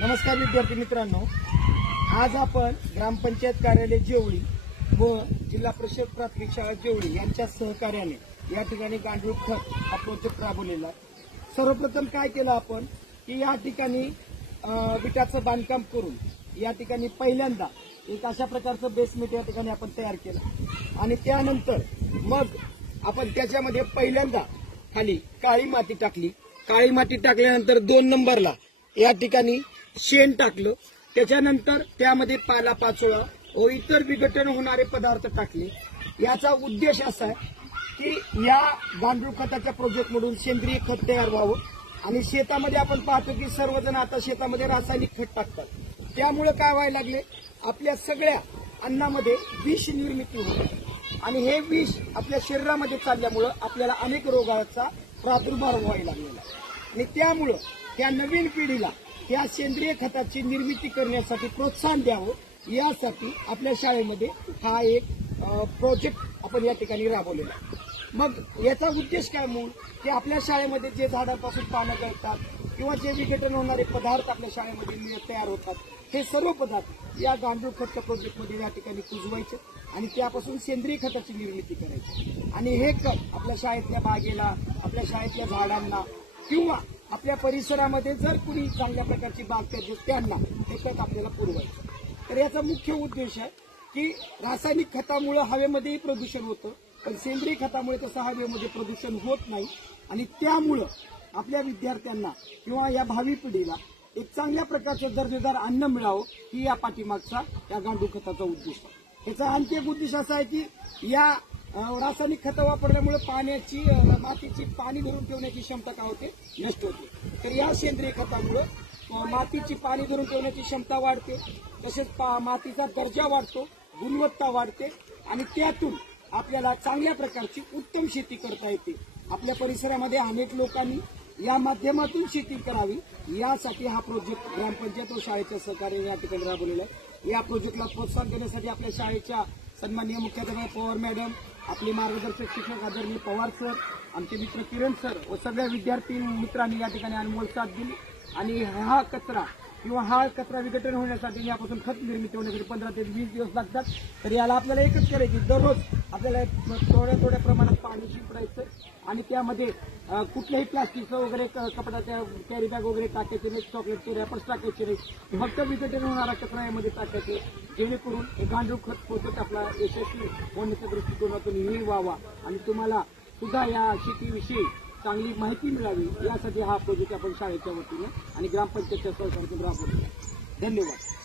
नमस्कार विद्यार्थी मित्रांनो, आज आपण ग्रामपंचायत कार्यालय जेवळी व जिल्हा परिषद प्राथमिक शाळा जेवळी यांच्या सहकार्याने या ठिकाणी गांडूळ खत हा प्रोजेक्ट राबवलेला आहे। सर्वप्रथम काय केलं आपण की या ठिकाणी विटाचं बांधकाम करून या ठिकाणी पहिल्यांदा एक अशा प्रकारचं बेसमेंट या ठिकाणी आपण तयार केलं आणि त्यानंतर मग आपण त्याच्यामध्ये पहिल्यांदा खाली काळी माती टाकली। काळी माती टाकल्यानंतर 2 नंबरला या ठिकाणी शेण टाकलं। त्याच्यानंतर त्यामध्ये पालापाचोळा व इतर विघटन होणारे पदार्थ टाकले। याचा उद्देश असा आहे की या गांडूळ खताच्या प्रोजेक्टमधून सेंद्रिय खत तयार व्हावं आणि शेतामध्ये आपण पाहतो की सर्वजण आता शेतामध्ये रासायनिक खत टाकतात। त्यामुळे काय व्हायला लागले, आपल्या सगळ्या अन्नामध्ये विष निर्मिती होते आणि हे विष आपल्या शरीरामध्ये चालल्यामुळे आपल्याला अनेक रोगाचा प्रादुर्भाव व्हायला लागलेला आहे आणि त्यामुळे त्या नवीन पिढीला त्या सेंद्रिय खताची निर्मिती करण्यासाठी प्रोत्साहन द्यावं यासाठी आपल्या शाळेमध्ये हा एक प्रोजेक्ट आपण या ठिकाणी राबवलेला आहे। मग याचा उद्देश काय मूळ की आपल्या शाळेमध्ये जे झाडांपासून पानं गळतात किंवा जे विघटन होणारे पदार्थ आपल्या शाळेमध्ये तयार होतात हे सर्व पदार्थ या गांडूळ खत प्रोजेक्टमध्ये या ठिकाणी कुजवायचे आणि त्यापासून सेंद्रिय खताची निर्मिती करायची आणि हे खत आपल्या शाळेतल्या बागेला, आपल्या शाळेतल्या झाडांना किंवा आपल्या परिसरामध्ये जर कुणी चांगल्या प्रकारची बाग करते त्यांना हे खत आपल्याला पुरवायचं। तर याचा मुख्य उद्देश आहे की रासायनिक खतामुळे हवेमध्येही प्रदूषण होतं, पण सेंद्रिय खतामुळे तसं हवेमध्ये प्रदूषण होत नाही आणि त्यामुळं आपल्या विद्यार्थ्यांना किंवा या भावी पिढीला एक चांगल्या प्रकारचं दर्जेदार अन्न मिळावं ही या पाठीमागचा या गांडूळ खताचा उद्देश आहे। याचा आणखी एक उद्देश असा आहे की या रासायनिक खतं वापरल्यामुळे पाण्याची मातीची पाणी धरून ठेवण्याची क्षमता काय होते, नष्ट होते। तर या सेंद्रिय खतामुळे मातीची पाणी धरून ठेवण्याची क्षमता वाढते, तसेच मातीचा दर्जा वाढतो, गुणवत्ता वाढते आणि त्यातून आपल्याला चांगल्या प्रकारची उत्तम शेती करता येते। आपल्या परिसरामध्ये अनेक लोकांनी या माध्यमातून शेती करावी यासाठी हा प्रोजेक्ट ग्रामपंचायत व शाळेच्या सहकार्याने या ठिकाणी राबवलेला आहे। या प्रोजेक्टला प्रोत्साहन देण्यासाठी आपल्या शाळेच्या सन्माननीय मुख्याध्यापक पवार मॅडम, आपले मार्गदर्शक शिक्षक आदरणीय पवार सर, आमचे मित्र किरण सर व सगळ्या विद्यार्थी मित्रांनी या ठिकाणी अनमोल साथ दिली आणि हा कचरा विघटन होण्यासाठी यापासून खत निर्मिती होण्यासाठी 15 ते 20 दिवस लागतात। तर याला आपल्याला एकच करायची, दररोज आपल्याला थोड्या प्रमाणात पाणी शिंपडायचं आणि त्यामध्ये कुठल्याही प्लास्टिकचं वगैरे कपड्याच्या कॅरी बॅग वगैरे टाकायचे नाही, चॉकलेटचे रॅपर्स टाकायचे नाही, फक्त विघटन होणारा कचरा यामध्ये टाकायचे, जेणेकरून हे गांडूळ खत प्रोजेक्ट आपला यशस्वी होण्याच्या दृष्टिकोनातून यशस्वी व्हावा आणि तुम्हाला सुद्धा या शेतीविषयी चांगली माहिती मिळावी यासाठी हा प्रोजेक्ट आपण शाळेच्या वतीने आणि ग्रामपंचायतच्या सहकार्यातून राबवलेला आहे। धन्यवाद।